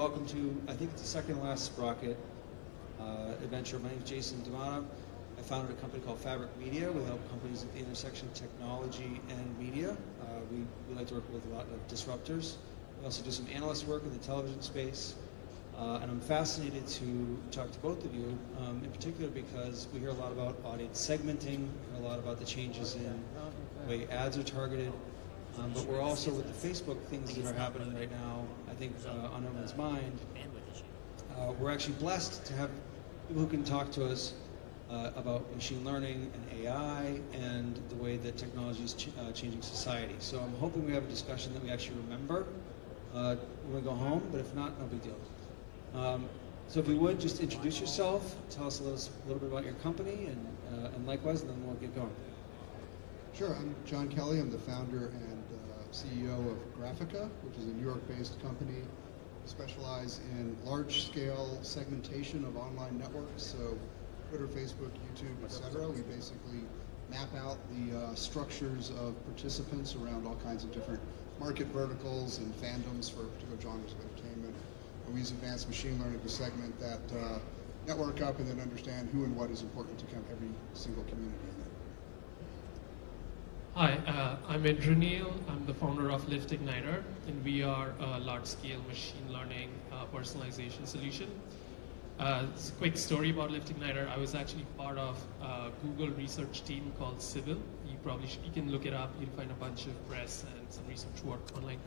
welcome to, I think it's the second to last SPROCKIT adventure. My name is Jason D'Amato. I founded a company called Fabric Media. We help companies at the intersection of technology and media. We like to work with a lot of disruptors. We also do some analyst work in the television space. And I'm fascinated to talk to both of you, in particular because we hear a lot about audience segmenting, a lot about the changes in the way ads are targeted. But we're also, with the Facebook things that are happening right now, I think on everyone's mind, we're actually blessed to have people who can talk to us about machine learning and AI and the way that technology is changing society. So I'm hoping we have a discussion that we actually remember when we go home, but if not, no big deal. So if you would, just introduce yourself, tell us a little bit about your company, and likewise, and then we'll get going. Sure, I'm John Kelly. I'm the founder and CEO of Graphica, which is a New York-based company. We specialize in large-scale segmentation of online networks, so Twitter, Facebook, YouTube, etc. We basically map out the structures of participants around all kinds of different market verticals and fandoms for particular genres of entertainment. And we use advanced machine learning to segment that network up and then understand who and what is important to kind of every single community in it. Hi, I'm Indra Neal. I'm the founder of LiftIgniter, and we are a large-scale machine learning personalization solution. It's a quick story about LiftIgniter. I was actually part of a Google research team called Civil. You can look it up. You'll find a bunch of press and some research work online.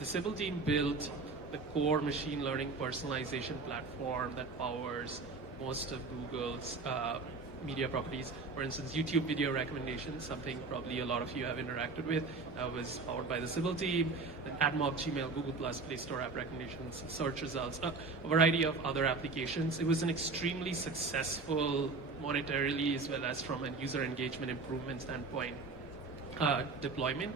The Civil team built the core machine learning personalization platform that powers most of Google's media properties. For instance, YouTube video recommendations, something probably a lot of you have interacted with, was powered by the Civil team. Then AdMob, Gmail, Google+, Play Store app recommendations, search results, a variety of other applications. It was an extremely successful, monetarily as well as from a user engagement improvement standpoint, deployment.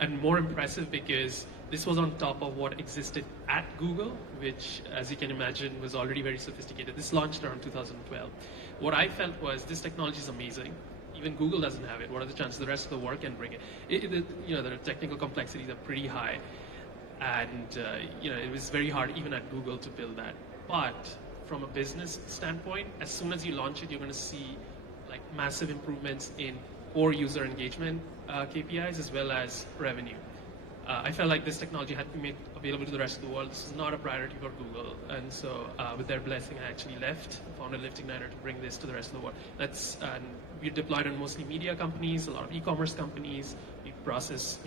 And more impressive because this was on top of what existed at Google, which, as you can imagine, was already very sophisticated. This launched around 2012. What I felt was this technology is amazing. Even Google doesn't have it. What are the chances the rest of the world can bring it? The technical complexities are pretty high, and it was very hard even at Google to build that. But from a business standpoint, as soon as you launch it, you're going to see like massive improvements in core user engagement KPIs as well as revenue. I felt like this technology had to be made available to the rest of the world. This is not a priority for Google, and so with their blessing, I actually founded LiftIgniter to bring this to the rest of the world. We deployed on mostly media companies, a lot of e-commerce companies. We process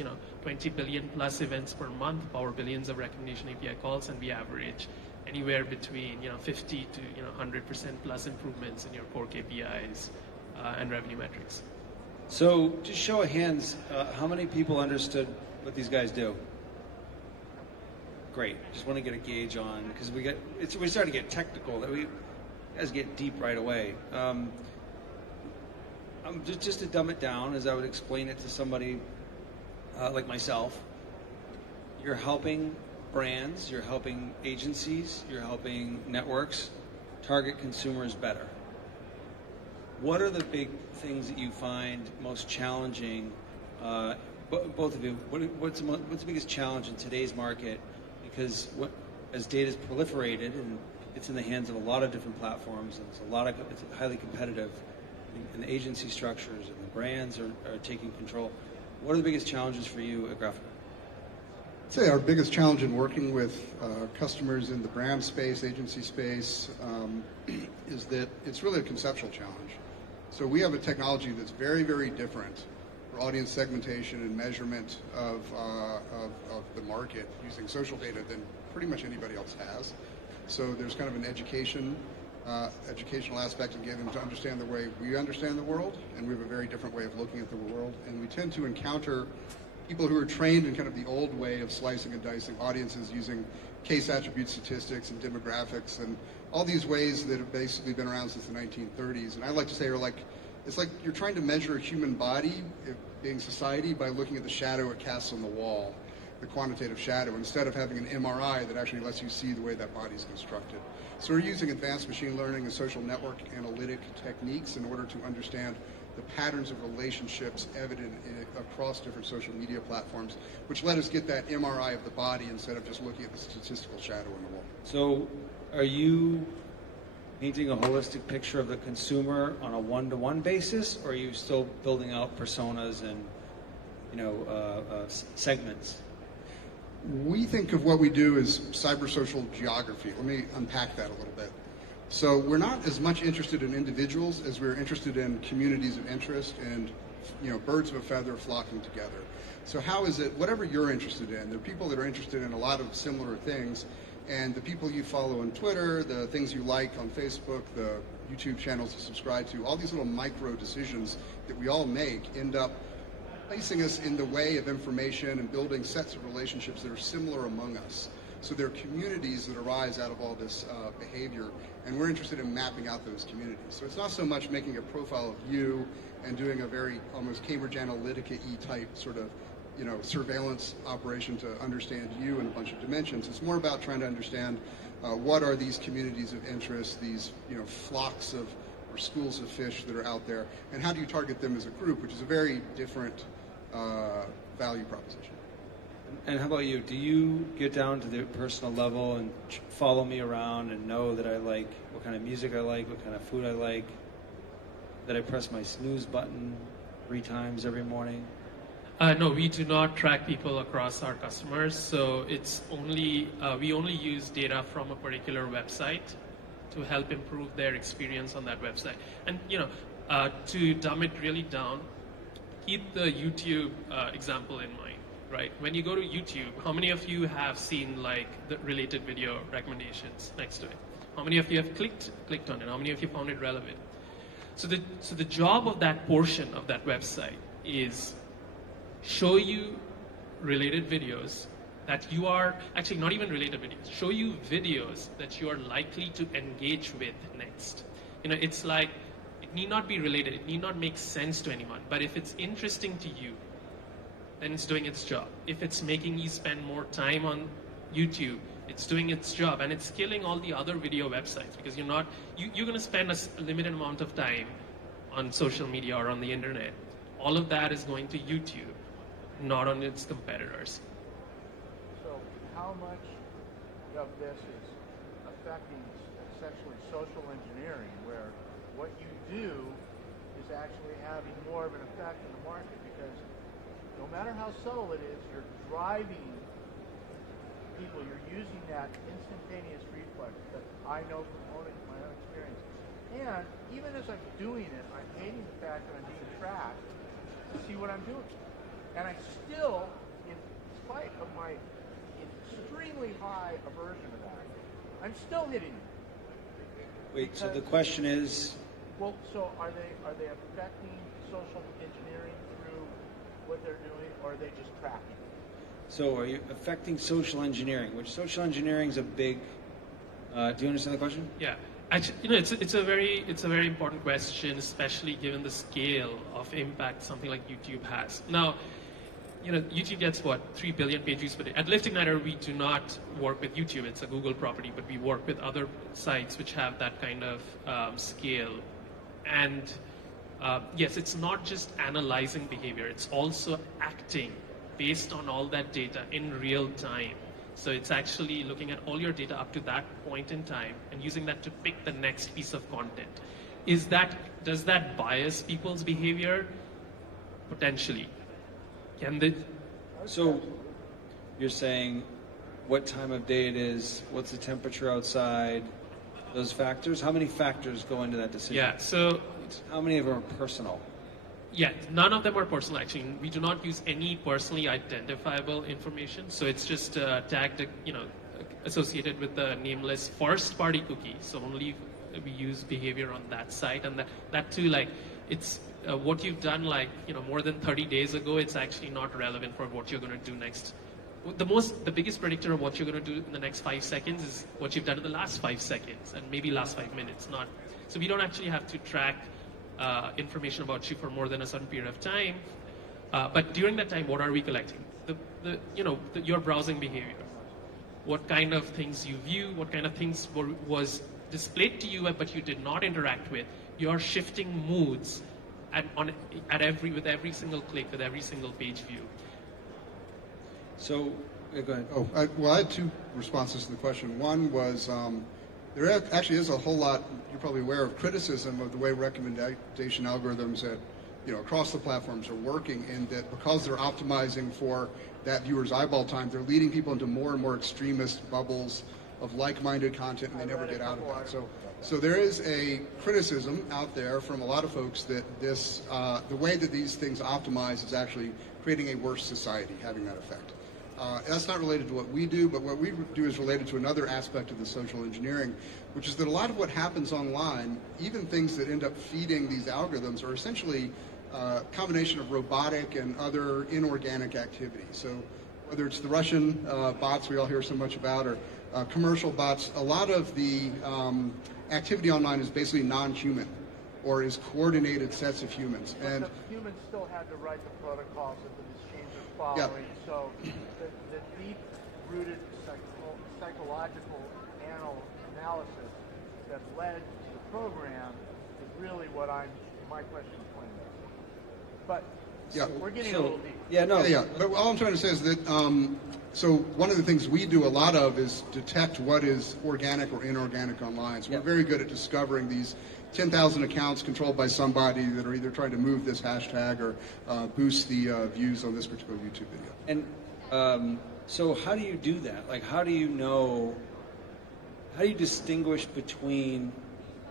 20 billion plus events per month, power billions of recommendation API calls, and we average anywhere between 50 to 100% plus improvements in your core KPIs and revenue metrics. So just show of hands, how many people understood what these guys do? Great. Just want to get a gauge on, because we start to get technical. We guys get deep right away. Just to dumb it down, as I would explain it to somebody like myself, you're helping brands, you're helping agencies, you're helping networks target consumers better. What are the big things that you find most challenging? Both of you, what's the biggest challenge in today's market? Because as data's proliferated and it's in the hands of a lot of different platforms, and it's highly competitive, and the agency structures and the brands are taking control. What are the biggest challenges for you at Graphica? I'd say our biggest challenge in working with customers in the brand space, agency space, is that it's really a conceptual challenge. So we have a technology that's very, very different for audience segmentation and measurement of the market using social data than pretty much anybody else has. So there's kind of an educational aspect in getting them to understand the way we understand the world, and we have a very different way of looking at the world. And we tend to encounter people who are trained in kind of the old way of slicing and dicing audiences using case attribute statistics and demographics and all these ways that have basically been around since the 1930s. And I like to say it's like you're trying to measure a human body, being society, by looking at the shadow it casts on the wall, the quantitative shadow, instead of having an MRI that actually lets you see the way that body's constructed. So we're using advanced machine learning and social network analytic techniques in order to understand the patterns of relationships evident across different social media platforms, which let us get that MRI of the body instead of just looking at the statistical shadow on the wall. So are you painting a holistic picture of the consumer on a one-to-one basis, or are you still building out personas and segments? We think of what we do as cybersocial geography. Let me unpack that a little bit. So we're not as much interested in individuals as we're interested in communities of interest and birds of a feather flocking together. So how is it, whatever you're interested in, there are people that are interested in a lot of similar things, and the people you follow on Twitter, the things you like on Facebook, the YouTube channels you subscribe to, all these little micro decisions that we all make end up placing us in the way of information and building sets of relationships that are similar among us. So there are communities that arise out of all this behavior, and we're interested in mapping out those communities. So it's not so much making a profile of you and doing a very almost Cambridge Analytica-y type sort of surveillance operation to understand you in a bunch of dimensions. It's more about trying to understand what are these communities of interest, these flocks of or schools of fish that are out there, and how do you target them as a group, which is a very different value proposition. And how about you? Do you get down to the personal level and follow me around and know that I like what kind of music I like, what kind of food I like, that I press my snooze button 3 times every morning? No, we do not track people across our customers. So it's only we only use data from a particular website to help improve their experience on that website. And to dumb it really down, keep the YouTube example in mind. Right? When you go to YouTube, how many of you have seen like the related video recommendations next to it? How many of you have clicked on it? How many of you found it relevant? So the job of that portion of that website is show you related videos that you are actually not even related videos. Show you videos that you are likely to engage with next. It's like it need not be related. It need not make sense to anyone. But if it's interesting to you, then it's doing its job. If it's making you spend more time on YouTube, it's doing its job, and it's killing all the other video websites because you're going to spend a limited amount of time on social media or on the internet. All of that is going to YouTube, not on its competitors. So how much of this is affecting essentially social engineering, where what you do is actually having more of an effect in the market? Because no matter how subtle it is, you're driving people. You're using that instantaneous reflex that I know from owning my own experience. And even as I'm doing it, I'm hating the fact that I'm being tracked to see what I'm doing. And I still, in spite of my extremely high aversion to that, I'm still hitting it. Wait, so the question is? Well, so are they affecting social engineering through what they're doing, or are they just tracking? So are you affecting social engineering? Which social engineering is a big. Do you understand the question? Yeah, actually, it's a very important question, especially given the scale of impact something like YouTube has. Now, YouTube gets 3 billion page views per day. At Lift Igniter, we do not work with YouTube; it's a Google property, but we work with other sites which have that kind of scale. And yes, it's not just analyzing behavior, it's also acting based on all that data in real time. So it's actually looking at all your data up to that point in time and using that to pick the next piece of content. Does that bias people's behavior? Potentially. So you're saying what time of day it is, what's the temperature outside, those factors? How many factors go into that decision? Yeah, so how many of them are personal? Yeah, none of them are personal. Actually, we do not use any personally identifiable information. So it's just tagged, associated with the nameless first-party cookie. So only we use behavior on that site, and that too, it's what you've done, more than 30 days ago. It's actually not relevant for what you're going to do next. The biggest predictor of what you're going to do in the next 5 seconds is what you've done in the last 5 seconds, and maybe last 5 minutes. Not so we don't actually have to track information about you for more than a certain period of time. But during that time, what are we collecting? Your browsing behavior. What kind of things you view, what kind of things was displayed to you but you did not interact with. Your shifting moods with every single click, with every single page view. So, go ahead. I had two responses to the question. One was there actually is a whole lot, you're probably aware of, criticism of the way recommendation algorithms across the platforms are working, in that because they're optimizing for that viewer's eyeball time, they're leading people into more and more extremist bubbles of like-minded content, and they never get out of that. So there is a criticism out there from a lot of folks that the way that these things optimize is actually creating a worse society, having that effect. That's not related to what we do, but what we do is related to another aspect of the social engineering, which is that a lot of what happens online, even things that end up feeding these algorithms, are essentially a combination of robotic and other inorganic activities. So whether it's the Russian bots we all hear so much about, or commercial bots, a lot of the activity online is basically non-human, or is coordinated sets of humans. But and the humans still had to write the protocols that the machines are following. Yeah. So the deep-rooted psychological analysis that led to the program is really what my question is pointing at. But Yeah. we're getting a little deep. Yeah, no. Yeah. But all I'm trying to say is that so one of the things we do a lot of is detect what is organic or inorganic online. So we're very good at discovering these 10,000 accounts controlled by somebody that are either trying to move this hashtag or boost the views on this particular YouTube video. And so how do you do that? Like, how do you distinguish between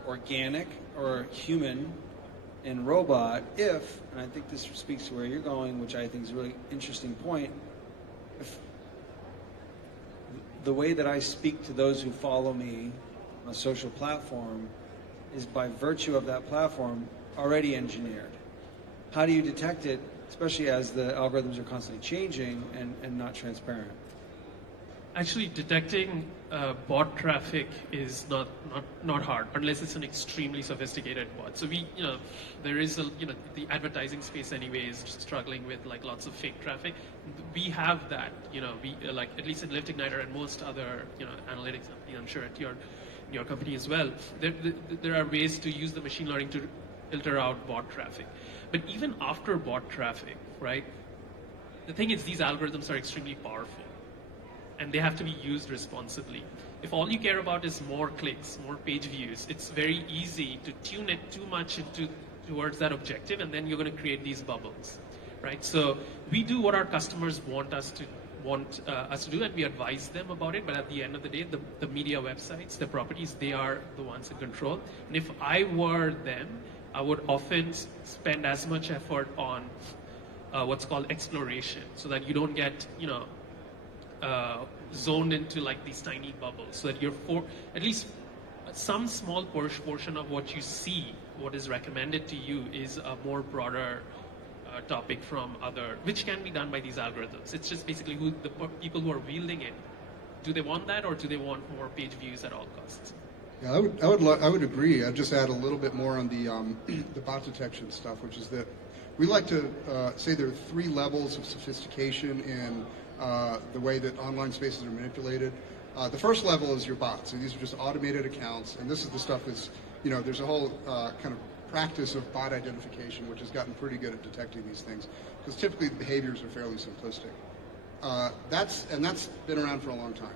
organic or human and robot if, and I think this speaks to where you're going, which I think is a really interesting point, if the way that I speak to those who follow me on a social platform is by virtue of that platform already engineered. How do you detect it, especially as the algorithms are constantly changing and not transparent? Actually, detecting bot traffic is not hard unless it's an extremely sophisticated bot. So there is the advertising space anyway is struggling with like lots of fake traffic. We have that, we like at least at Liftigniter and most other analytics. I'm sure at your company as well. There are ways to use the machine learning to filter out bot traffic. But even after bot traffic, right? The thing is, these algorithms are extremely powerful, and they have to be used responsibly. If all you care about is more clicks, more page views, it's very easy to tune it too much towards that objective, and then you're going to create these bubbles, right? So we do what our customers want us to do, and we advise them about it. But at the end of the day, the media websites, the properties, they are the ones in control. And if I were them, I would often spend as much effort on what's called exploration, so that you don't get zoned into like these tiny bubbles, so that you're at least some small portion of what you see, what is recommended to you, is a more broader topic from other, which can be done by these algorithms. It's just basically the people who are wielding it. Do they want that, or do they want more page views at all costs? Yeah, I would agree. I'd just add a little bit more on the bot detection stuff, which is that we like to say there are 3 levels of sophistication in the way that online spaces are manipulated. The first level is your bots. So these are just automated accounts, and this is the stuff that's, there's a whole kind of practice of bot identification, which has gotten pretty good at detecting these things, because typically the behaviors are fairly simplistic. That's been around for a long time.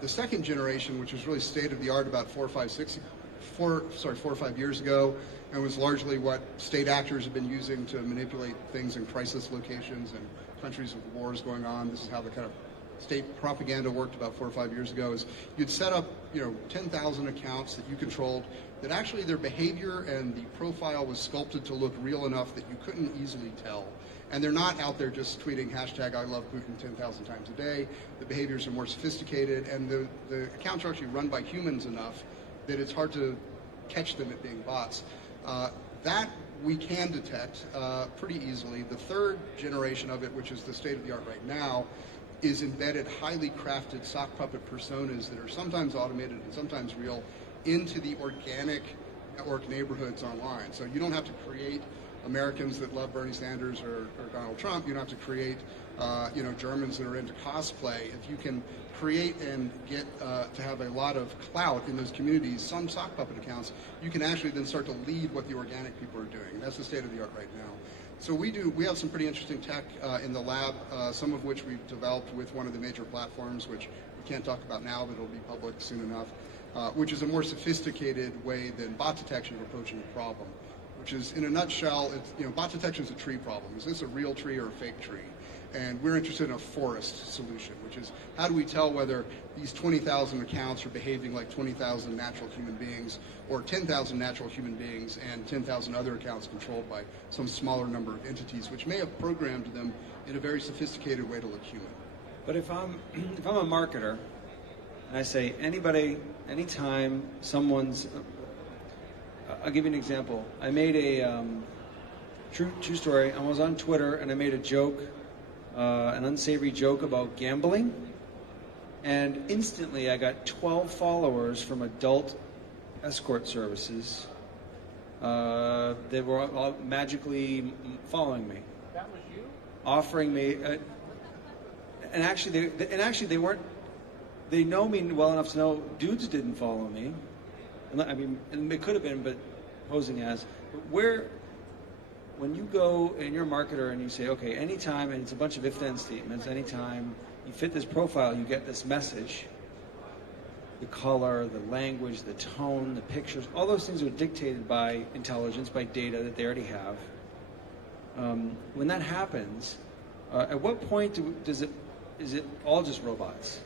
The second generation, which was really state of the art about 4 or 5 years ago, and was largely what state actors have been using to manipulate things in crisis locations and countries with wars going on. This is how the kind of state propaganda worked about 4 or 5 years ago. Is you'd set up 10,000 accounts that you controlled, that actually their behavior and the profile was sculpted to look real enough that you couldn't easily tell. And they're not out there just tweeting hashtag I love Putin 10,000 times a day. The behaviors are more sophisticated, and the accounts are actually run by humans enough that it's hard to catch them at being bots. That we can detect pretty easily. The third generation of it, which is the state of the art right now, is embedded highly crafted sock puppet personas that are sometimes automated and sometimes real into the organic network neighborhoods online. So you don't have to create Americans that love Bernie Sanders or Donald Trump. You don't have to create Germans that are into cosplay. If you can create and get to have a lot of clout in those communities, some sock puppet accounts, you can actually then start to lead what the organic people are doing. And that's the state of the art right now. So we have some pretty interesting tech in the lab, some of which we've developed with one of the major platforms, which we can't talk about now, but it'll be public soon enough, which is a more sophisticated way than bot detection of approaching a problem, which is, in a nutshell, bot detection is a tree problem. Is this a real tree or a fake tree? And we're interested in a forest solution, which is how do we tell whether these 20,000 accounts are behaving like 20,000 natural human beings or 10,000 natural human beings and 10,000 other accounts controlled by some smaller number of entities, which may have programmed them in a very sophisticated way to look human. But if I'm a marketer and I say anytime someone's, I'll give you an example. I made a true story. I was on Twitter and I made a joke. An unsavory joke about gambling, and instantly I got 12 followers from adult escort services. They were all magically following me. That was you? Offering me, and actually they weren't. They know me well enough to know dudes didn't follow me. I mean, and it could have been, but posing as. But when you go and you're a marketer and you say, okay, anytime, and it's a bunch of if-then statements, anytime you fit this profile, you get this message. The color, the language, the tone, the pictures, all those things are dictated by intelligence, by data that they already have. When that happens, at what point is it all just robots?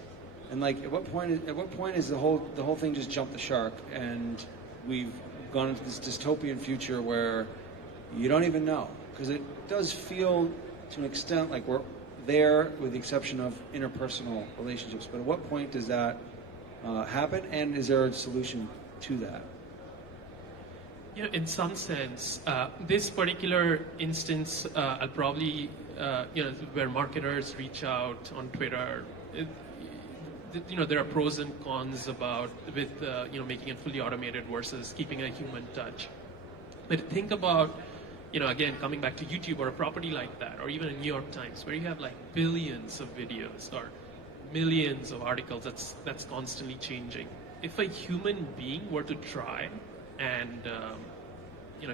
And like, at what point is the whole thing just jumped the shark and we've gone into this dystopian future where you don't even know? Because it does feel, to an extent, like we're there with the exception of interpersonal relationships. But at what point does that happen, and is there a solution to that? Yeah, in some sense, this particular instance, I'll probably, where marketers reach out on Twitter, there are pros and cons with making it fully automated versus keeping a human touch. But think about, again, coming back to YouTube or a property like that, or even a New York Times, where you have like billions of videos or millions of articles that's constantly changing. If a human being were to try and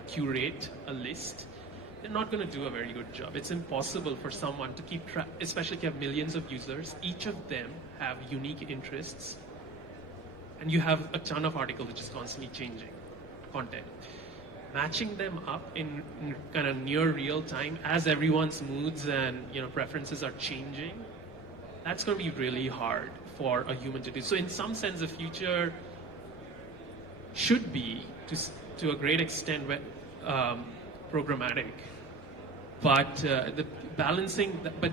curate a list, they're not going to do a very good job. It's impossible for someone to keep track, especially if you have millions of users. Each of them have unique interests, and you have a ton of articles which is constantly changing content. Matching them up in kind of near real time as everyone's moods and preferences are changing, that's going to be really hard for a human to do. So in some sense, the future should be, to a great extent, programmatic. But the balancing, but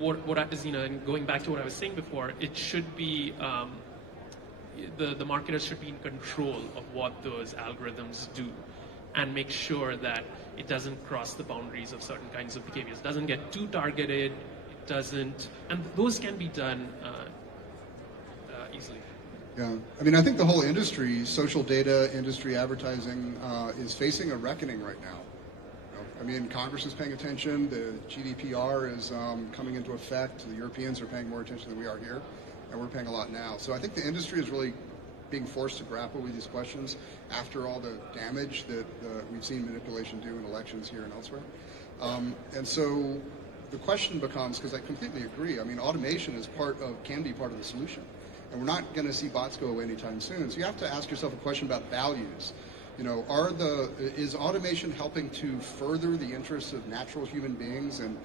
what I was, and going back to what I was saying before, it should be the marketers should be in control of what those algorithms do, and make sure that it doesn't cross the boundaries of certain kinds of behaviors. It doesn't get too targeted. It doesn't, and those can be done easily. Yeah, I mean, I think the whole industry, social data industry, advertising, is facing a reckoning right now. I mean, Congress is paying attention. The GDPR is coming into effect. The Europeans are paying more attention than we are here, and we're paying a lot now. So I think the industry is really being forced to grapple with these questions after all the damage that we've seen manipulation do in elections here and elsewhere. And so the question becomes, because I completely agree, I mean, automation can be part of the solution. And we're not going to see bots go away anytime soon. So you have to ask yourself a question about values. Is automation helping to further the interests of natural human beings and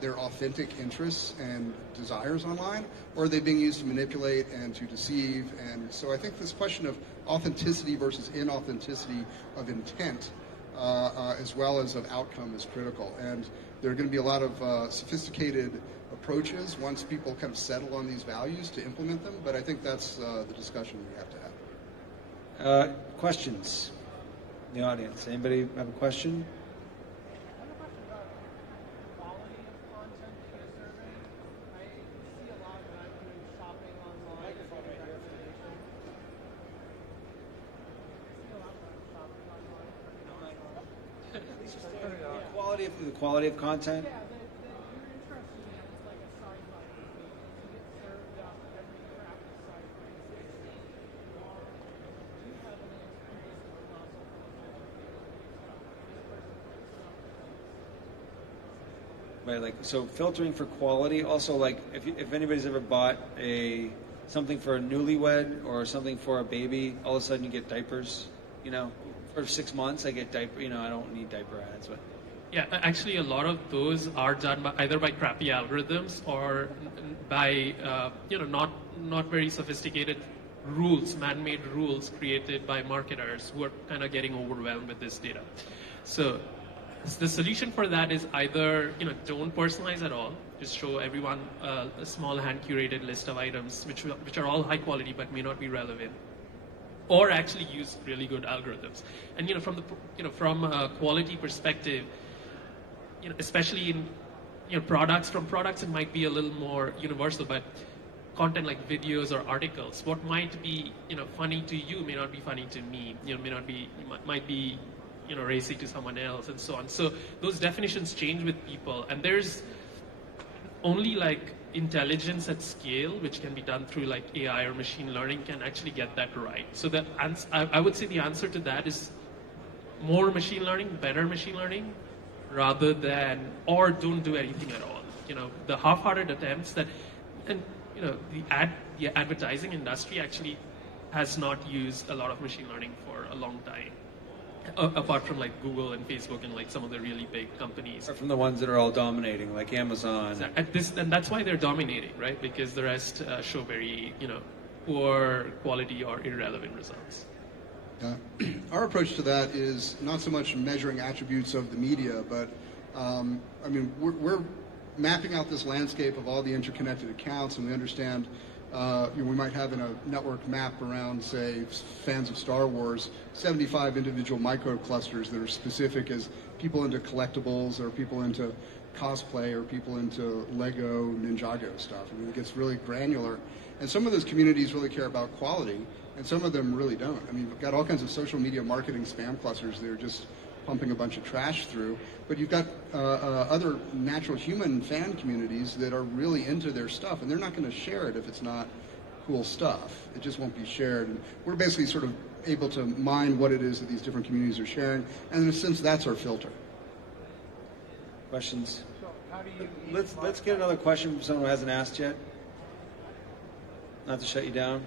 their authentic interests and desires online, or are they being used to manipulate and to deceive? And so I think this question of authenticity versus inauthenticity of intent, as well as of outcome, is critical. And there are going to be a lot of sophisticated approaches once people kind of settle on these values to implement them, but I think that's the discussion we have to have. Questions in the audience? Anybody have a question? I have a question about quality of content in a survey. I see a lot when I'm doing shopping online. I see a lot when I'm shopping online. The quality of content. Yeah, you're interested in it. It's like a sci-fi movie. You get served up every Right, like, so filtering for quality. Also, like, if anybody's ever bought something for a newlywed or something for a baby, all of a sudden you get diapers. You know, for 6 months I get diaper. You know, I don't need diaper ads, but. Yeah, actually, a lot of those are done either by crappy algorithms or by not very sophisticated rules, man-made rules created by marketers who are kind of getting overwhelmed with this data. So the solution for that is either don't personalize at all, just show everyone a small hand-curated list of items which are all high quality but may not be relevant, or actually use really good algorithms. And from a quality perspective, especially in products it might be a little more universal, but content like videos or articles, what might be funny to you may not be funny to me, might be racy to someone else, and so on. So those definitions change with people, and there's only like intelligence at scale, which can be done through like AI or machine learning, can actually get that right. So I would say the answer to that is more machine learning, better machine learning, rather than, or don't do anything at all. The half-hearted attempts the advertising industry actually has not used a lot of machine learning for a long time, apart from like Google and Facebook and like some of the really big companies. Or from the ones that are all dominating, like Amazon. And that's why they're dominating, right? Because the rest show very, poor quality or irrelevant results. Our approach to that is not so much measuring attributes of the media, but we're mapping out this landscape of all the interconnected accounts, and we understand we might have in a network map around, say, fans of Star Wars, 75 individual microclusters that are specific as people into collectibles or people into cosplay or people into Lego Ninjago stuff. It gets really granular. And some of those communities really care about quality, and some of them really don't. We've got all kinds of social media marketing spam clusters that are just pumping a bunch of trash through. But you've got other natural human fan communities that are really into their stuff, and they're not going to share it if it's not cool stuff. It just won't be shared. And we're basically sort of able to mine what it is that these different communities are sharing, and in a sense, that's our filter. Questions? So how do you Let's get another question from someone who hasn't asked yet. Not to shut you down.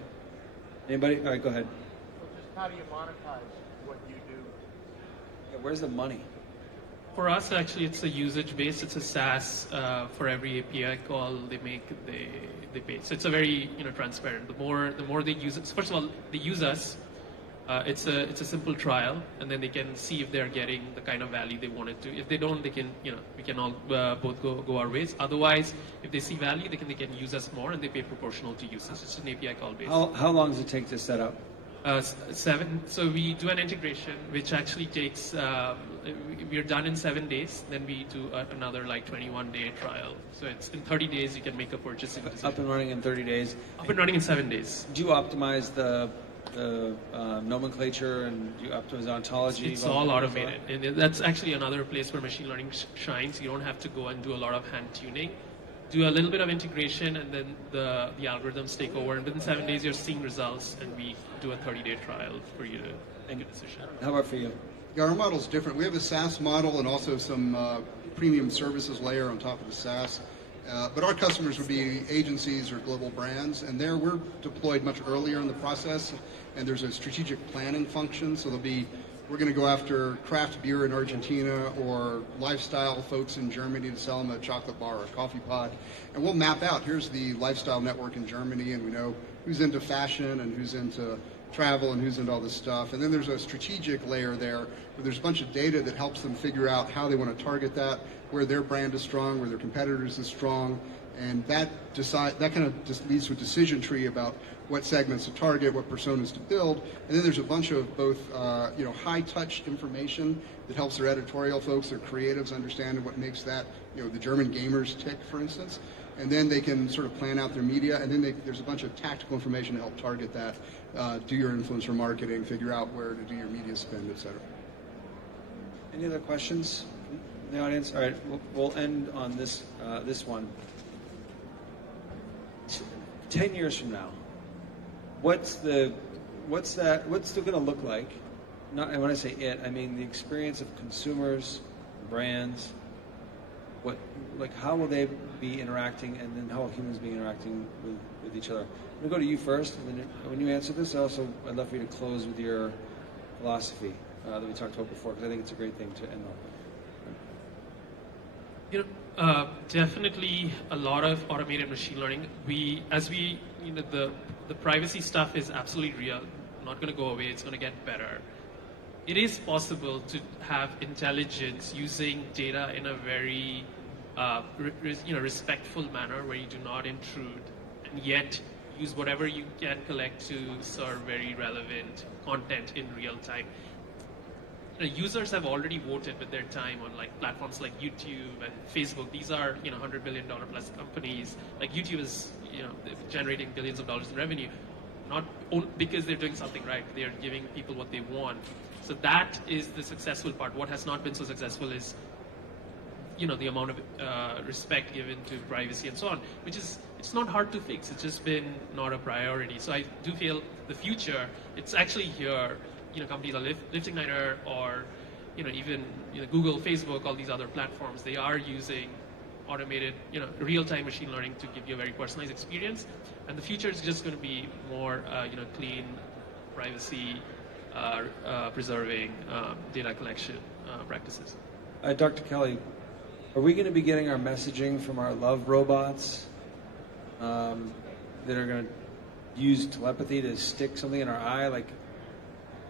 Anybody? All right, go ahead. So just how do you monetize what you do? Yeah, where's the money? For us, actually, it's a usage-based. It's a SaaS for every API call they make, they pay. So it's a very transparent. The more they use it. First of all, they use us. It's a simple trial, and then they can see if they're getting the kind of value they wanted to. If they don't, they can we can all both go our ways. Otherwise, if they see value, they can use us more, and they pay proportional to usage. It's an API call based. How long does it take to set up? 7. So we do an integration, which actually takes. We're done in 7 days. Then we do another 21-day trial. So it's in 30 days you can make a purchasing decision. Up and running in 30 days. Up and running in 7 days. Do you optimize the nomenclature, and do you optimize ontology? It's all automated, and that's actually another place where machine learning shines. You don't have to go and do a lot of hand tuning. Do a little bit of integration, and then the algorithms take over. And within 7 days, you're seeing results, and we do a 30-day trial for you to make a decision. How about for you? Yeah, our model's different. We have a SaaS model and also some premium services layer on top of the SaaS. But our customers would be agencies or global brands, and there we're deployed much earlier in the process, and there's a strategic planning function. So we're going to go after craft beer in Argentina or lifestyle folks in Germany to sell them a chocolate bar or a coffee pod. And we'll map out, here's the lifestyle network in Germany, and we know who's into fashion and who's into travel and who's into all this stuff. And then there's a strategic layer there where there's a bunch of data that helps them figure out how they want to target that, where their brand is strong, where their competitors is strong, and that kind of just leads to a decision tree about what segments to target, what personas to build, and then there's a bunch of both high-touch information that helps their editorial folks, their creatives understand what makes that, the German gamers tick, for instance, and then they can sort of plan out their media, and then there's a bunch of tactical information to help target that, do your influencer marketing, figure out where to do your media spend, et cetera. Any other questions from the audience? All right, we'll end on this one. 10 years from now, what's still going to look like? And when I say it, I mean the experience of consumers, brands, what, like, how will they be interacting, and then how will humans be interacting with each other? I'm going to go to you first, and then when you answer this, I'd love for you to close with your philosophy that we talked about before, because I think it's a great thing to end on. Definitely a lot of automated machine learning. The privacy stuff is absolutely real, not going to go away, it's going to get better. It is possible to have intelligence using data in a very respectful manner where you do not intrude, and yet use whatever you can collect to serve very relevant content in real time. Users have already voted with their time on like platforms like YouTube and Facebook. These are $100 billion plus companies. Like YouTube is generating billions of dollars in revenue, not because they're doing something right. They are giving people what they want. So that is the successful part. What has not been so successful is the amount of respect given to privacy and so on, which is, it's not hard to fix. It's just been not a priority. So I do feel the future, it's actually here. Companies like Lifting Niner or even Google, Facebook, all these other platforms, they are using automated, real-time machine learning to give you a very personalized experience. And the future is just going to be more, clean, privacy, preserving data collection practices. Dr. Kelly, are we going to be getting our messaging from our love robots that are going to use telepathy to stick something in our eye? Like,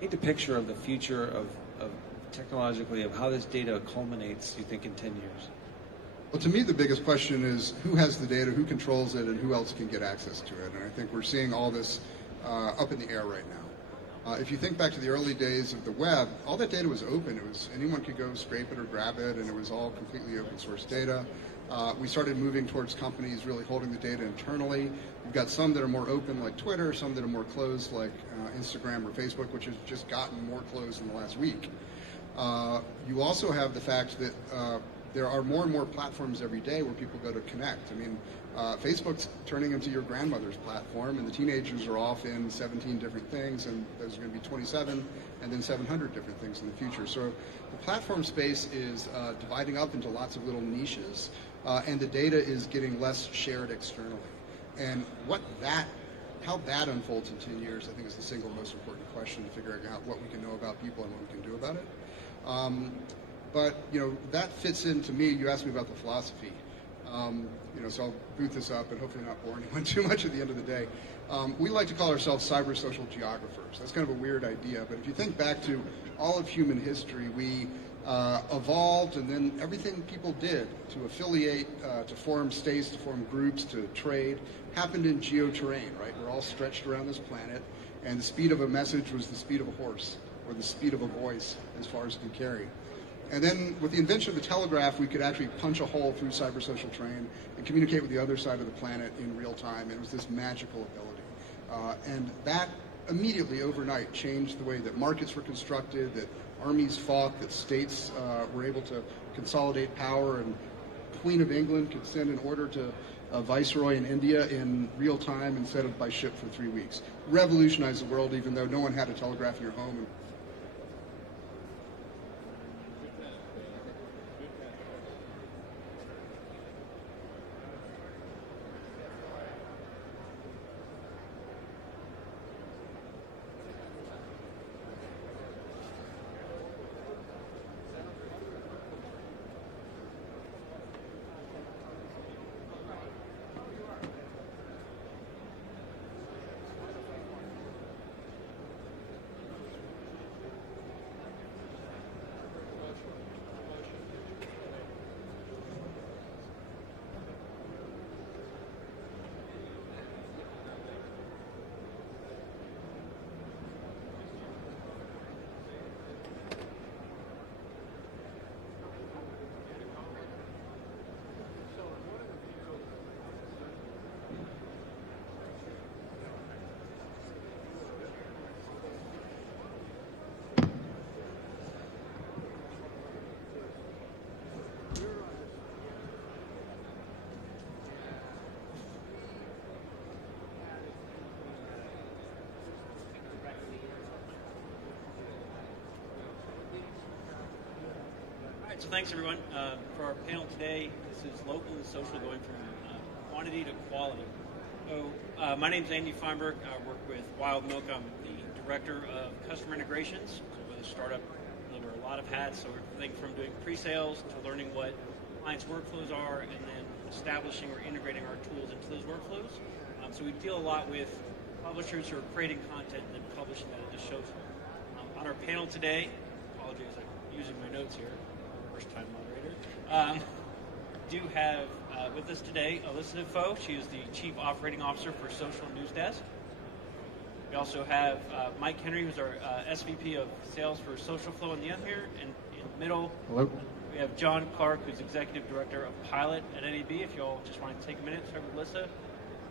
paint a picture of the future of technologically of how this data culminates, you think, in 10 years? Well, to me, the biggest question is who has the data, who controls it, and who else can get access to it. And I think we're seeing all this up in the air right now. If you think back to the early days of the web, all that data was open. It was anyone could go scrape it or grab it, and it was all completely open source data. We started moving towards companies really holding the data internally. We've got some that are more open, like Twitter, some that are more closed, like Instagram or Facebook, which has just gotten more closed in the last week. You also have the fact that there are more and more platforms every day where people go to connect. I mean, Facebook's turning into your grandmother's platform, and the teenagers are off in 17 different things, and there's going to be 27 and then 700 different things in the future. So the platform space is dividing up into lots of little niches, and the data is getting less shared externally. And how that unfolds in 10 years, I think, is the single most important question to figuring out what we can know about people and what we can do about it. But that fits into me. You asked me about the philosophy. So I'll boot this up and hopefully not bore anyone too much at the end of the day. We like to call ourselves cyber social geographers. That's kind of a weird idea, but if you think back to all of human history, we evolved, and then everything people did to affiliate, to form states, to form groups, to trade, happened in geoterrain, right? We're all stretched around this planet, and the speed of a message was the speed of a horse, or the speed of a voice, as far as it can carry. And then with the invention of the telegraph, we could actually punch a hole through cybersocial terrain and communicate with the other side of the planet in real time. It was this magical ability. And that immediately, overnight, changed the way that markets were constructed, that armies fought, that states were able to consolidate power, and Queen of England could send an order to a viceroy in India in real time instead of by ship for 3 weeks. Revolutionized the world, even though no one had a telegraph in your home. right, so thanks everyone. For our panel today, this is local and social, going from quantity to quality. So my name is Andy Feinberg. I work with Wild Milk. I'm the Director of Customer Integrations. So with a startup, we wear a lot of hats. So everything from doing pre-sales to learning what clients' workflows are and then establishing or integrating our tools into those workflows. So we deal a lot with publishers who are creating content and then publishing that into show flow. On our panel today, apologies, I'm using my notes here, first time moderator, do have with us today Alyssa Defoe. She is the Chief Operating Officer for Social News Desk. We also have Mike Henry, who's our SVP of Sales for Social Flow in the end here, and in the middle. Hello. We have John Clark, who's Executive Director of Pilot at NAB. If you all just want to take a minute, start with Alyssa,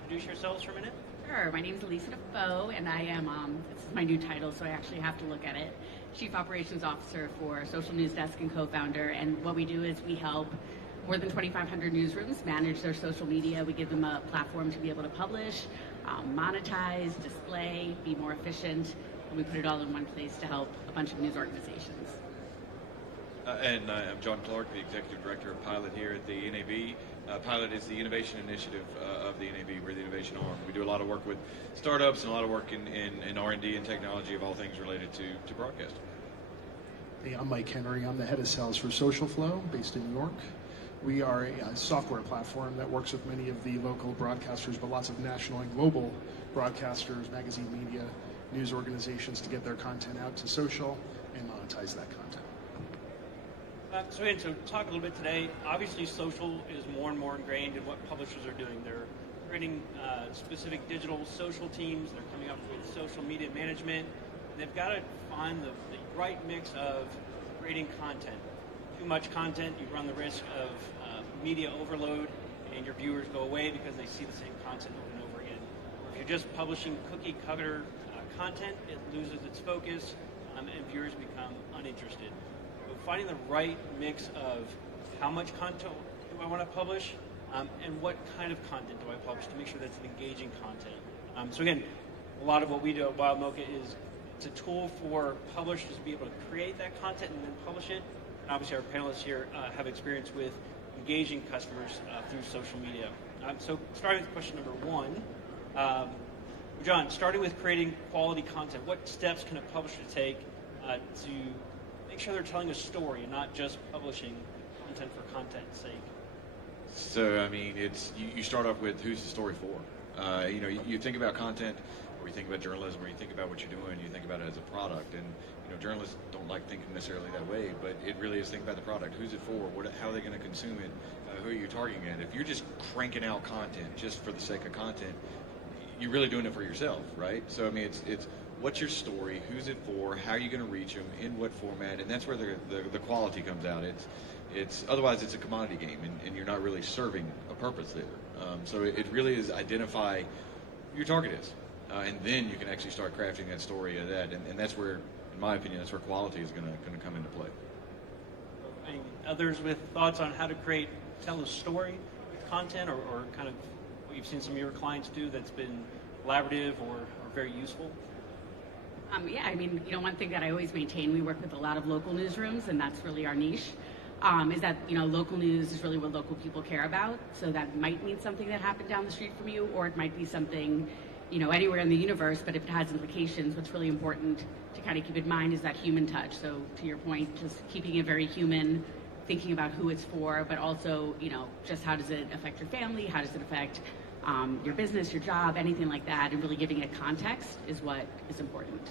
introduce yourselves for a minute. Sure. My name is Elisa Defoe, and I am, this is my new title, so I actually have to look at it, Chief Operations Officer for Social News Desk and co-founder. And what we do is we help more than 2,500 newsrooms manage their social media. We give them a platform to be able to publish, monetize, display, be more efficient, and we put it all in one place to help a bunch of news organizations. And I'm John Clark, the Executive Director of Pilot here at the NAB. Pilot is the innovation initiative of the NAB. We're the innovation arm. We do a lot of work with startups and a lot of work in R&D and technology of all things related to broadcasting. Hey, I'm Mike Henry. I'm the head of sales for Social Flow, based in New York. We are a software platform that works with many of the local broadcasters, but lots of national and global broadcasters, magazine media, news organizations to get their content out to social and monetize that content. So talk a little bit today. Obviously, social is more and more ingrained in what publishers are doing. They're creating specific digital social teams. They're coming up with social media management. They've got to find the right mix of creating content. Too much content, you run the risk of media overload, and your viewers go away because they see the same content over and over again. If you're just publishing cookie-cutter content, it loses its focus, and viewers become uninterested. So finding the right mix of how much content do I want to publish, and what kind of content do I publish to make sure that's engaging content. So again, a lot of what we do at Wild Mocha is it's a tool for publishers to be able to create that content and then publish it. And obviously, our panelists here have experience with engaging customers through social media. So starting with question number one, John, starting with creating quality content, what steps can a publisher take to make sure they're telling a story and not just publishing content for content's sake? So, I mean, you start off with who's the story for. You think about content, or you think about journalism, or you think about what you're doing, you think about it as a product. And journalists don't like thinking necessarily that way, but it really is thinking about the product. Who's it for? How are they going to consume it? Who are you targeting it? If you're just cranking out content just for the sake of content, you're really doing it for yourself, right? So, I mean, it's what's your story? Who's it for? How are you going to reach them? In what format? And that's where the quality comes out. Otherwise it's a commodity game, and you're not really serving a purpose there. So it really is identify who your target is, and then you can actually start crafting that story of that. And that's where, in my opinion, that's where quality is going to come into play. Any others with thoughts on how to tell a story with content, or kind of what you've seen some of your clients do that's been collaborative or very useful? Yeah, I mean, one thing that I always maintain, we work with a lot of local newsrooms, and that's really our niche, is that, local news is really what local people care about. So that might mean something that happened down the street from you, or it might be something, anywhere in the universe, but if it has implications, what's really important to kind of keep in mind is that human touch. So to your point, just keeping it very human, thinking about who it's for, but also, just how does it affect your family? How does it affect your business, your job, anything like that, and really giving it context is what is important.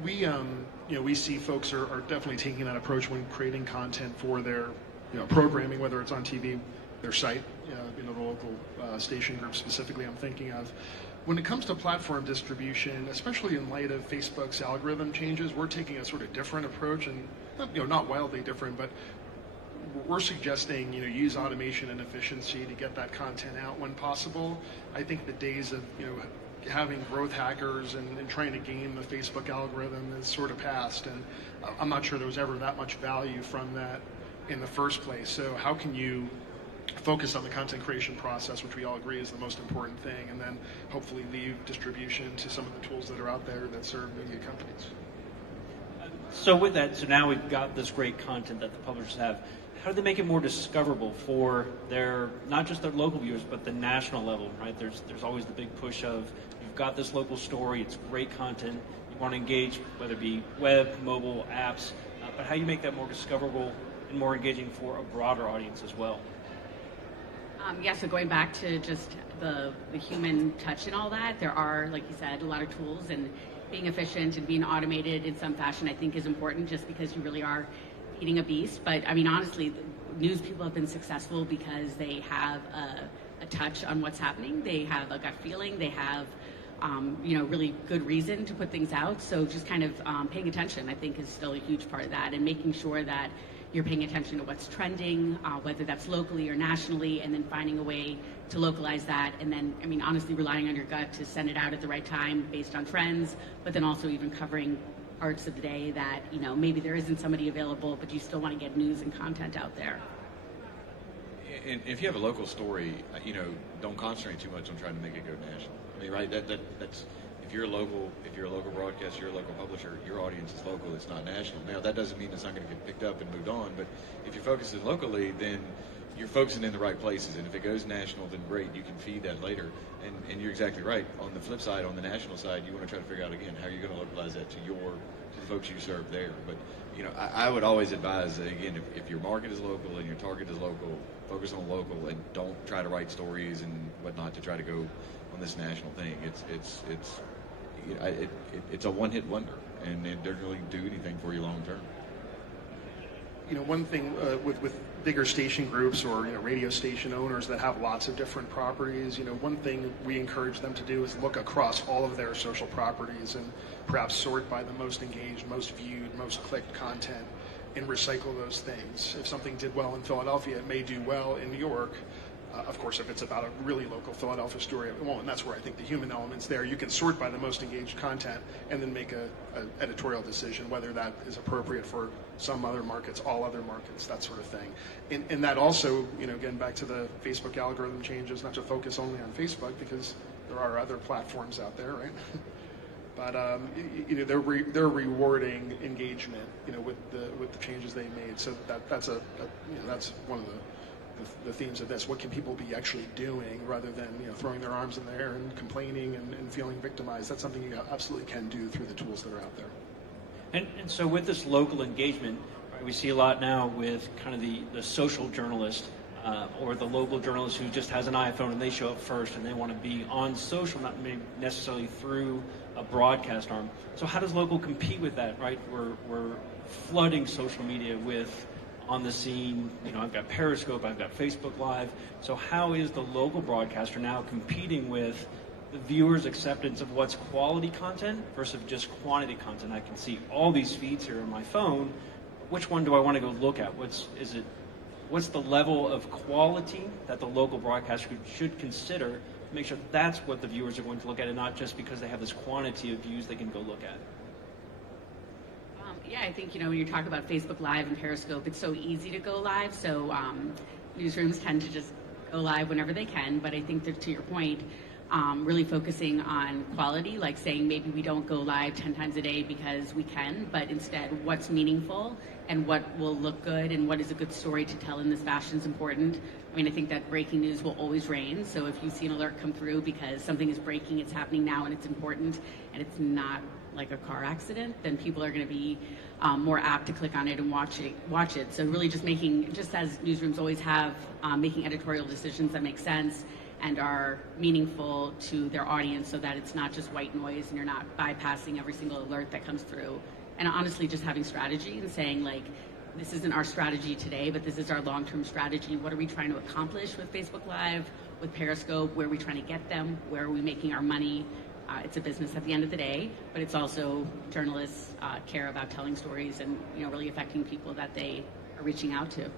We see folks are definitely taking that approach when creating content for their programming, whether it's on TV, their site, the local station group specifically I'm thinking of. When it comes to platform distribution, especially in light of Facebook's algorithm changes, we're taking a sort of different approach, and not wildly different, but we're suggesting use automation and efficiency to get that content out when possible. I think the days of having growth hackers and trying to game the Facebook algorithm is sort of past, and I'm not sure there was ever that much value from that in the first place. So how can you focus on the content creation process, which we all agree is the most important thing, and then hopefully leave distribution to some of the tools that are out there that serve media companies? So with that, so now we've got this great content that the publishers have. How do they make it more discoverable for their, not just their local viewers, but the national level, right? There's always the big push of, you've got this local story, it's great content, you want to engage, whether it be web, mobile, apps, but how do you make that more discoverable and more engaging for a broader audience as well? Yeah, so going back to just the human touch and all that, there are, like you said, a lot of tools, and being efficient and being automated in some fashion, I think, is important, just because you really are feeding a beast. But I mean, honestly, news people have been successful because they have a touch on what's happening. They have a gut feeling. They have, really good reason to put things out. So just kind of paying attention, I think, is still a huge part of that, and making sure that you're paying attention to what's trending, whether that's locally or nationally, and then finding a way to localize that. And then, I mean, honestly, relying on your gut to send it out at the right time based on trends, but then also even covering parts of the day that, maybe there isn't somebody available, but you still want to get news and content out there. And if you have a local story, don't concentrate too much on trying to make it go national. I mean, right? That's if you're a local broadcaster, you're a local publisher, your audience is local, it's not national. Now, that doesn't mean it's not going to get picked up and moved on, but if you're focusing locally, then you're focusing in the right places. And if it goes national, then great, you can feed that later. And you're exactly right. On the flip side, on the national side, you want to try to figure out, again, how you're going to localize that to the folks you serve there. But, I would always advise, again, if your market is local and your target is local, focus on local and don't try to write stories and whatnot to try to go on this national thing. It's a one-hit wonder, and it doesn't really do anything for you long term. One thing with bigger station groups or radio station owners that have lots of different properties, one thing we encourage them to do is look across all of their social properties and perhaps sort by the most engaged, most viewed, most clicked content, and recycle those things. If something did well in Philadelphia, it may do well in New York. Of course, if it's about a really local Philadelphia story, it won't, and that's where I think the human element's there. You can sort by the most engaged content and then make an editorial decision whether that is appropriate for some other markets, all other markets, that sort of thing. And that also, again, back to the Facebook algorithm changes, not to focus only on Facebook, because there are other platforms out there, right? But they're rewarding engagement, with the changes they made. So that's that's one of the themes of this. What can people be actually doing rather than throwing their arms in the air and complaining and feeling victimized? That's something you absolutely can do through the tools that are out there. And so with this local engagement, right, we see a lot now with kind of the social journalist or the local journalist who just has an iPhone and they show up first and they want to be on social, not maybe necessarily through a broadcast arm. So how does local compete with that, right? We're flooding social media with on the scene, I've got Periscope, I've got Facebook Live. So how is the local broadcaster now competing with the viewer's acceptance of what's quality content versus just quantity content? I can see all these feeds here on my phone. Which one do I want to go look at? What's the level of quality that the local broadcaster should consider to make sure that's what the viewers are going to look at, and not just because they have this quantity of views they can go look at? Yeah, I think, when you talk about Facebook Live and Periscope, it's so easy to go live. So newsrooms tend to just go live whenever they can. But I think that, to your point, really focusing on quality, like saying maybe we don't go live 10 times a day because we can, but instead what's meaningful and what will look good and what is a good story to tell in this fashion is important. I mean, I think that breaking news will always reign. So if you see an alert come through because something is breaking, it's happening now and it's important, and it's not like a car accident, then people are going to be more apt to click on it and watch it. So really just as newsrooms always have, making editorial decisions that make sense and are meaningful to their audience, so that it's not just white noise and you're not bypassing every single alert that comes through. And honestly, just having strategy and saying, like, this isn't our strategy today, but this is our long-term strategy. What are we trying to accomplish with Facebook Live, with Periscope? Where are we trying to get them? Where are we making our money? It's a business at the end of the day, but it's also journalists care about telling stories and really affecting people that they are reaching out to.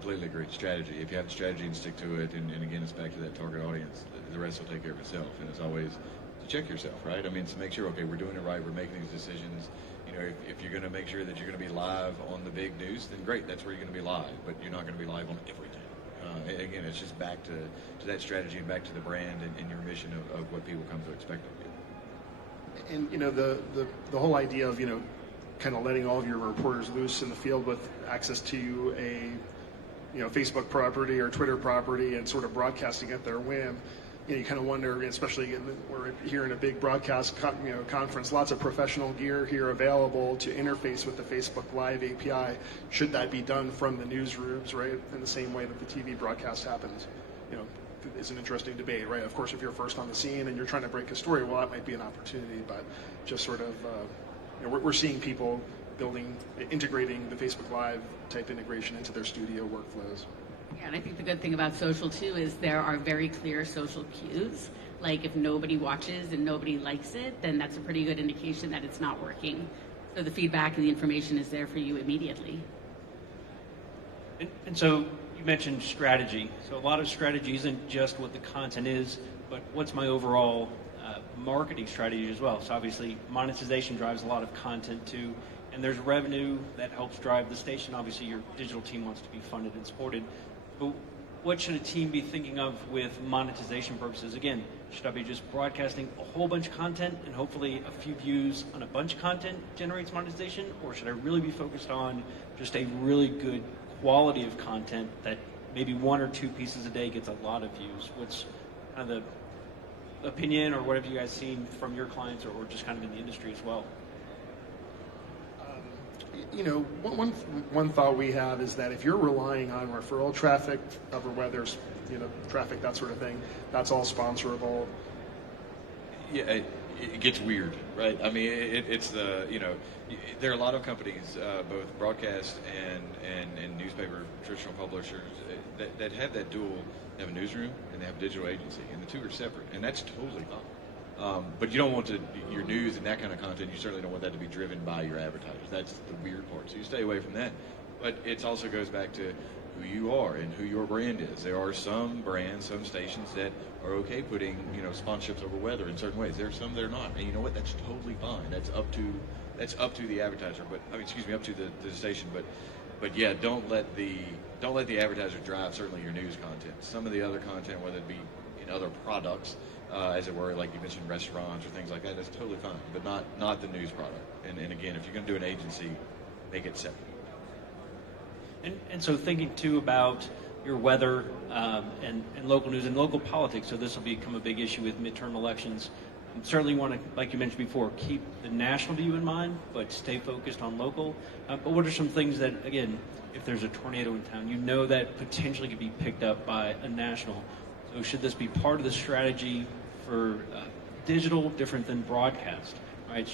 Completely agree. Strategy. If you have a strategy and stick to it, and again, it's back to that target audience, the rest will take care of itself. And it's always to check yourself, right? I mean, to make sure, okay, we're doing it right, we're making these decisions. If you're going to make sure that you're going to be live on the big news, then great, that's where you're going to be live, but you're not going to be live on everything. Again, it's just back to that strategy and back to the brand and your mission of what people come to expect of you. And the whole idea of kind of letting all of your reporters loose in the field with access to a Facebook property or Twitter property and sort of broadcasting at their whim. You kind of wonder, especially we're here in a big broadcast conference, lots of professional gear here available to interface with the Facebook Live API. Should that be done from the newsrooms, right, in the same way that the TV broadcast happens? It's an interesting debate, right? Of course, if you're first on the scene and you're trying to break a story, well, that might be an opportunity, but just sort of, we're seeing people integrating the Facebook Live type integration into their studio workflows. Yeah, and I think the good thing about social too is there are very clear social cues. Like if nobody watches and nobody likes it, then that's a pretty good indication that it's not working. So the feedback and the information is there for you immediately. And so you mentioned strategy. So a lot of strategy isn't just what the content is, but what's my overall marketing strategy as well. So obviously monetization drives a lot of content too, and there's revenue that helps drive the station. Obviously your digital team wants to be funded and supported. But what should a team be thinking of with monetization purposes? Again, should I be just broadcasting a whole bunch of content and hopefully a few views on a bunch of content generates monetization? Or should I really be focused on just a really good quality of content that maybe 1 or 2 pieces a day gets a lot of views? What's kind of the opinion, or what have you guys seen from your clients or just kind of in the industry as well? One thought we have is that if you're relying on referral traffic, over whether traffic, that sort of thing, that's all sponsorable. Yeah, it gets weird, right? I mean, it's the there are a lot of companies, both broadcast and newspaper traditional publishers that have that dual. They have a newsroom and they have a digital agency, and the two are separate, and that's totally fine. But you don't want your news and that kind of content, you certainly don't want that to be driven by your advertisers. That's the weird part. So you stay away from that. But it also goes back to who you are and who your brand is. There are some brands, some stations that are okay putting, sponsorships over weather in certain ways. There are some that are not. And you know what? That's totally fine. That's up to the advertiser, up to the station. But yeah, don't let the advertiser drive certainly your news content. Some of the other content, whether it be in other products, as it were, like you mentioned, restaurants or things like that, that's totally fine, but not the news product. And again, if you're going to do an agency, make it separate. And so thinking too about your weather and local news and local politics, so this will become a big issue with midterm elections. Certainly want to, like you mentioned before, keep the national view in mind, but stay focused on local. But what are some things that, again, if there's a tornado in town, that potentially could be picked up by a national. So should this be part of the strategy for digital, different than broadcast? Right?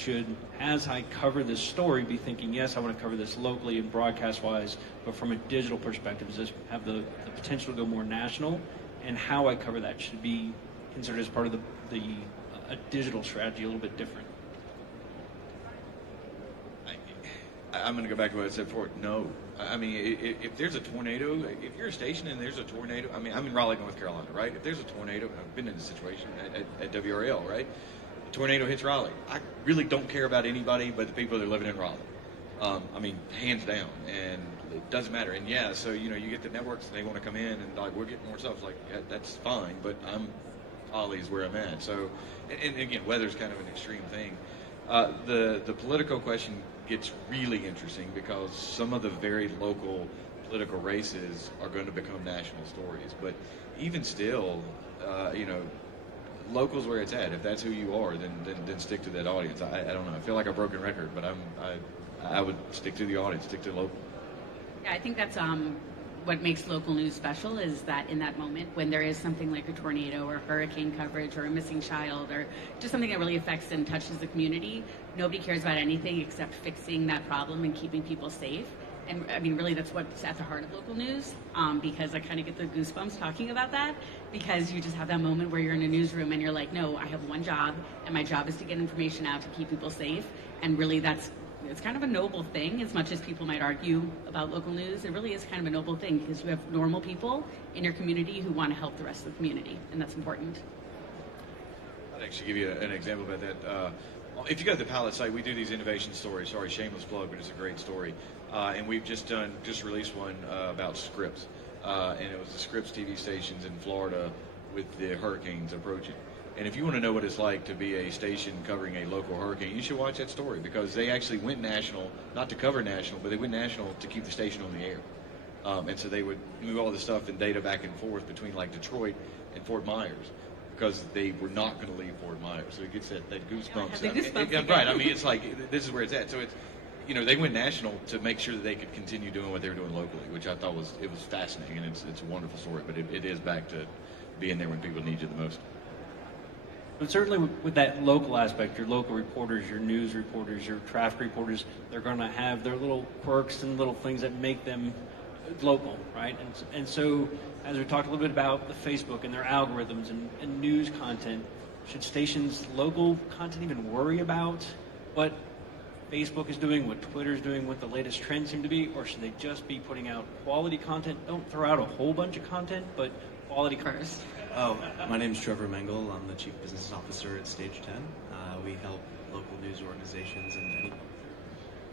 As I cover this story, be thinking, yes, I want to cover this locally and broadcast-wise, but from a digital perspective, does this have the potential to go more national? And how I cover that should be considered as part of a digital strategy, a little bit different. I'm going to go back to what I said before. No. I mean, if there's a tornado, if you're a station and there's a tornado, I mean, I'm in Raleigh, North Carolina, right? If there's a tornado, I've been in this situation at WRL, right? A tornado hits Raleigh. I really don't care about anybody but the people that are living in Raleigh. I mean, hands down. And it doesn't matter. And yeah, so, you get the networks and they want to come in and like, we're getting more stuff. It's like, yeah, that's fine, but Raleigh is where I'm at. So, and again, weather's kind of an extreme thing. The political question gets really interesting because some of the very local political races are going to become national stories. But even still, local's where it's at. If that's who you are, then stick to that audience. I don't know. I feel like a broken record, but I would stick to the audience, stick to local. Yeah, I think that's what makes local news special is that in that moment when there is something like a tornado or hurricane coverage or a missing child or just something that really affects and touches the community, nobody cares about anything except fixing that problem and keeping people safe. And I mean, really, that's what's at the heart of local news, because I kind of get the goosebumps talking about that, because you just have that moment where you're in a newsroom and you're like, no, I have one job, and my job is to get information out to keep people safe. And really, it's kind of a noble thing, as much as people might argue about local news. It really is kind of a noble thing because you have normal people in your community who want to help the rest of the community, and that's important. I'd actually give you an example about that. If you go to the Pilot site, we do these innovation stories. Sorry, shameless plug, but it's a great story. And we've just released one about Scripps. And it was the Scripps TV stations in Florida with the hurricanes approaching. And if you want to know what it's like to be a station covering a local hurricane, you should watch that story, because they actually went national, not to cover national, but they went national to keep the station on the air. And so they would move all this stuff and data back and forth between like Detroit and Fort Myers, because they were not going to leave Fort Myers. So it gets that goosebumps. Right. I mean, it's like, this is where it's at. So it's, they went national to make sure that they could continue doing what they were doing locally, which I thought was fascinating, and it's a wonderful story. But it is back to being there when people need you the most. But certainly with that local aspect, your local reporters, your news reporters, your traffic reporters, they're going to have their little quirks and little things that make them local, right? And so, as we talked a little bit about the Facebook and their algorithms and news content, should stations' local content even worry about what Facebook is doing, what Twitter is doing, what the latest trends seem to be, or should they just be putting out quality content? Don't throw out a whole bunch of content, but quality first. Oh, my name is Trevor Mengel. I'm the Chief Business Officer at Stage 10. We help local news organizations and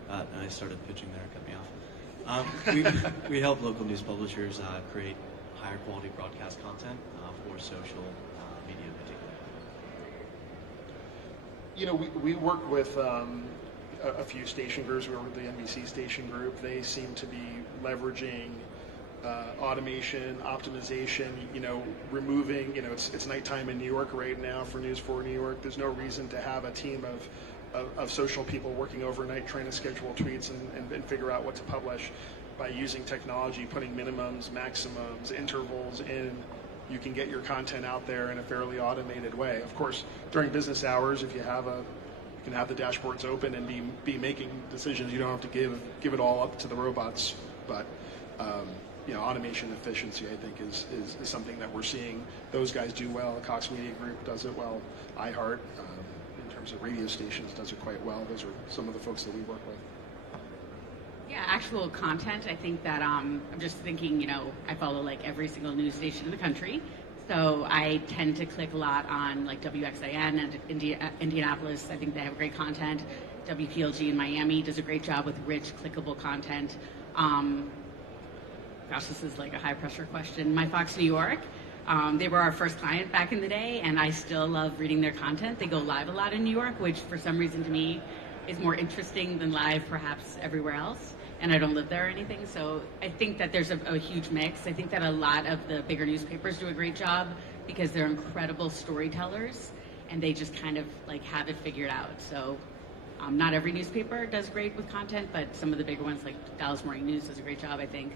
I started pitching there, cut me off. We help local news publishers create higher quality broadcast content for social media in particular. We work with a few station groups. We work with the NBC station group. They seem to be leveraging automation, optimization, removing, it's nighttime in New York right now for News 4 New York. There's no reason to have a team of social people working overnight trying to schedule tweets and figure out what to publish. By using technology, putting minimums, maximums, intervals in, you can get your content out there in a fairly automated way. Of course, during business hours, if you can have the dashboards open and be making decisions. You don't have to give it all up to the robots, but automation efficiency, I think, is something that we're seeing those guys do well. Cox Media Group does it well. iHeart, in terms of radio stations, does it quite well. Those are some of the folks that we work with. Yeah, actual content. I think that I'm just thinking, I follow like every single news station in the country. So I tend to click a lot on like WXIN and Indianapolis. I think they have great content. WPLG in Miami does a great job with rich, clickable content. Gosh, this is like a high-pressure question. My Fox New York, they were our first client back in the day, and I still love reading their content. They go live a lot in New York, which for some reason to me is more interesting than live perhaps everywhere else. And I don't live there or anything, so I think that there's a huge mix. I think that a lot of the bigger newspapers do a great job because they're incredible storytellers, and they just kind of like have it figured out. So not every newspaper does great with content, but some of the bigger ones like Dallas Morning News does a great job, I think.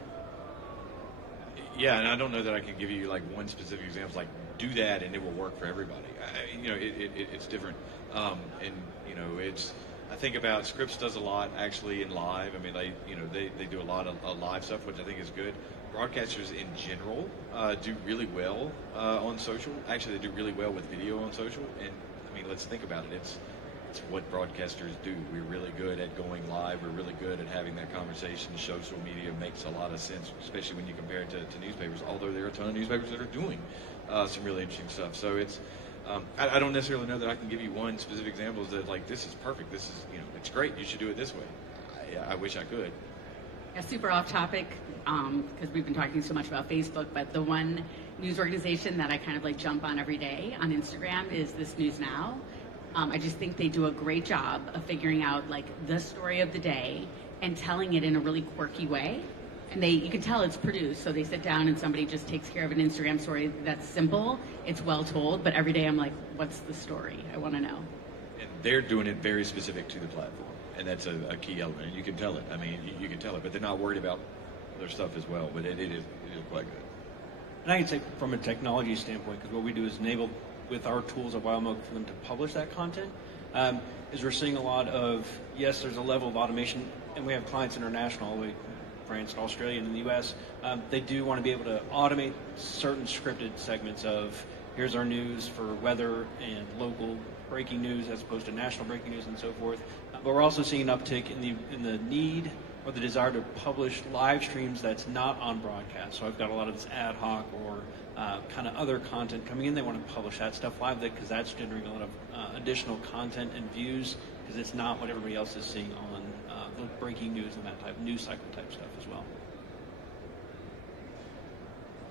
Yeah, and I don't know that I can give you like one specific example, like do that and it will work for everybody. It's different. I think about Scripps does a lot actually in live. I mean, they do a lot of live stuff, which I think is good. Broadcasters in general do really well on social. Actually, they do really well with video on social. And I mean, let's think about it. It's what broadcasters do. We're really good at going live. We're really good at having that conversation. Social media makes a lot of sense, especially when you compare it to newspapers, although there are a ton of newspapers that are doing some really interesting stuff. So it's, I don't necessarily know that I can give you one specific example that like, this is perfect. This is, it's great. You should do it this way. I wish I could. Yeah, super off topic, because we've been talking so much about Facebook, but the one news organization that I kind of like jump on every day on Instagram is This News Now. I just think they do a great job of figuring out like the story of the day and telling it in a really quirky way. And you can tell it's produced. So they sit down and somebody just takes care of an Instagram story that's simple. It's well told, but every day I'm like, what's the story? I want to know. And they're doing it very specific to the platform. And that's a key element. And you can tell it. I mean, you can tell it, but they're not worried about other stuff as well. But it is quite good. And I can say from a technology standpoint, because what we do is enable with our tools at WildMilk for them to publish that content, is we're seeing a lot of, yes, there's a level of automation, and we have clients international, all the way from France to Australia and in the US. They do want to be able to automate certain scripted segments of, here's our news for weather and local breaking news as opposed to national breaking news and so forth. But we're also seeing an uptick in the need or the desire to publish live streams that's not on broadcast. So I've got a lot of this ad hoc or kind of other content coming in. They want to publish that stuff live because that's generating a lot of additional content and views because it's not what everybody else is seeing on the breaking news and that type of news cycle type stuff as well.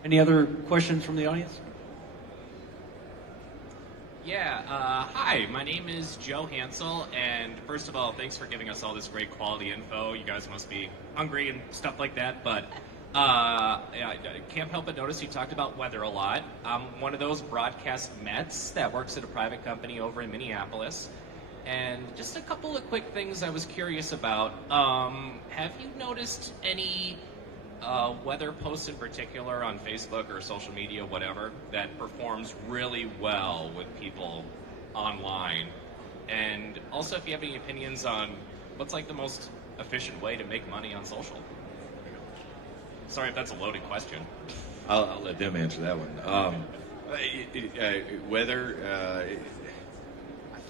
Any other questions from the audience? Hi, my name is Joe Hansel, and first of all, thanks for giving us all this great quality info. You guys must be hungry and stuff like that, but I can't help but notice you talked about weather a lot. I'm one of those broadcast Mets that works at a private company over in Minneapolis, and just a couple of quick things I was curious about. Have you noticed any weather posts in particular on Facebook or social media, whatever, that performs really well with people online? And also, if you have any opinions on what's like the most efficient way to make money on social? Sorry if that's a loaded question. I'll let them answer that one. Weather,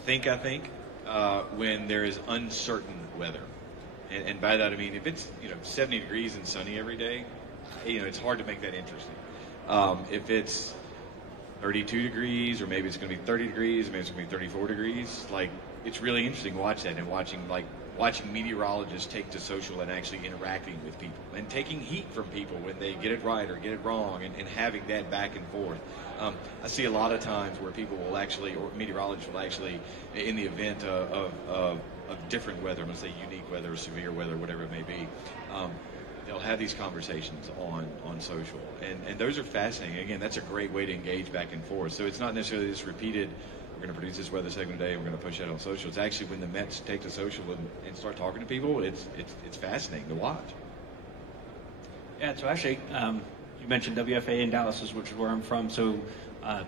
I think when there is uncertain weather. And by that I mean if it's 70 degrees and sunny every day, it's hard to make that interesting. If it's 32 degrees, or maybe it's going to be 30 degrees, maybe it's going to be 34 degrees, like it's really interesting to watch that, and watching meteorologists take to social and actually interacting with people and taking heat from people when they get it right or get it wrong, and having that back and forth. I see a lot of times where people will actually, or meteorologists will actually, in the event of different weather, I'm going to say unique weather, severe weather, whatever it may be, they'll have these conversations on social. And those are fascinating. Again, that's a great way to engage back and forth. So it's not necessarily this repeated, we're going to produce this weather segment today, and we're going to push that on social. It's actually when the Mets take to social and start talking to people, it's fascinating to watch. Yeah, so actually, you mentioned WFA in Dallas, which is where I'm from. So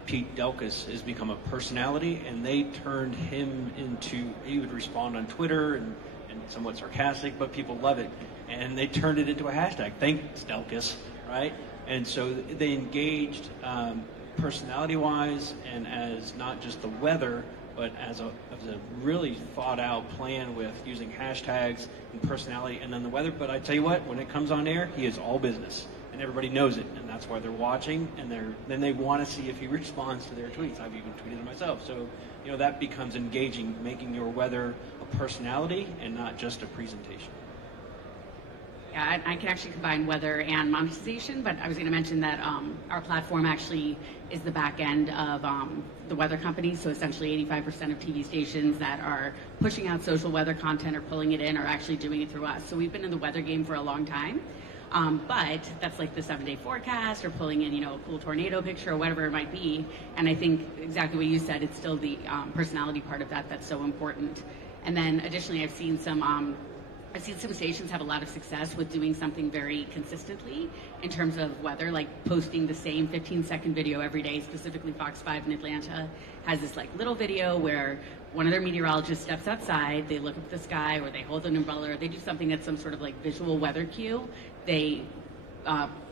Pete Delkus has become a personality, and they turned him into, he would respond on Twitter and somewhat sarcastic, but people love it. And they turned it into a hashtag. Thanks, Delkus, right? And so they engaged personality-wise and as not just the weather, but as a really thought-out plan with using hashtags and personality and then the weather. But I tell you what, when it comes on air, he is all business. And everybody knows it, and that's why they're watching, and then they want to see if he responds to their tweets. I've even tweeted it myself. So, that becomes engaging, making your weather a personality and not just a presentation. Yeah, I can actually combine weather and monetization, but I was going to mention that our platform actually is the back end of the weather company. So essentially 85% of TV stations that are pushing out social weather content or pulling it in are actually doing it through us. So we've been in the weather game for a long time. But that's like the 7-day forecast or pulling in, a cool tornado picture or whatever it might be. And I think exactly what you said, it's still the personality part of that that's so important. And then additionally, I've seen some stations have a lot of success with doing something very consistently in terms of weather, like posting the same 15-second video every day. Specifically, Fox 5 in Atlanta has this like little video where one of their meteorologists steps outside, they look up at the sky, or they hold an umbrella, or they do something that's some sort of like visual weather cue. They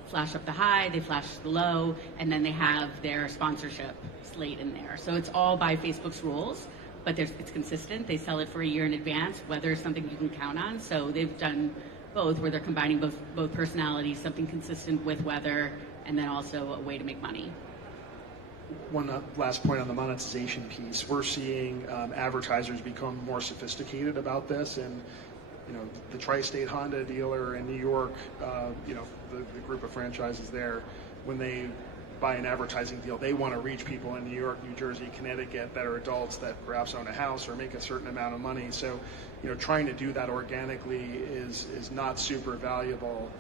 flash up the high, they flash the low, and then they have their sponsorship slate in there. So it's all by Facebook's rules, but it's consistent. They sell it for a year in advance. Weather is something you can count on. So they've done both, where they're combining both personalities, something consistent with weather, and then also a way to make money. One last point on the monetization piece. We're seeing advertisers become more sophisticated about this, and the Tri-State Honda dealer in New York, the group of franchises there, when they buy an advertising deal, they want to reach people in New York, New Jersey, Connecticut that are adults that perhaps own a house or make a certain amount of money. So, trying to do that organically is not super valuable.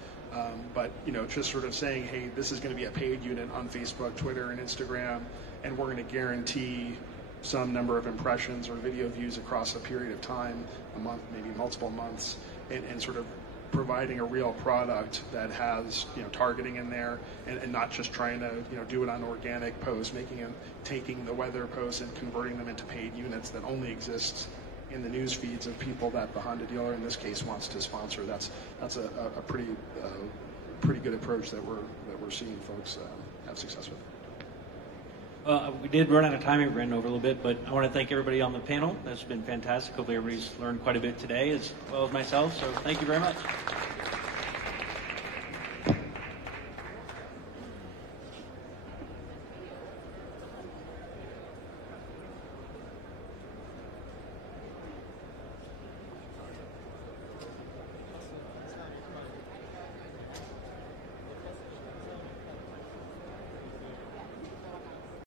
But just sort of saying, hey, this is going to be a paid unit on Facebook, Twitter, and Instagram, and we're going to guarantee some number of impressions or video views across a period of time, a month, maybe multiple months, and sort of providing a real product that has targeting in there, and not just trying to do it on organic posts, taking the weather posts and converting them into paid units that only exist in the news feeds of people that the Honda dealer in this case wants to sponsor. That's a pretty good approach that we're seeing folks have success with. We did run out of time. We ran over a little bit, but I want to thank everybody on the panel. That's been fantastic. Hopefully everybody's learned quite a bit today, as well as myself. So thank you very much.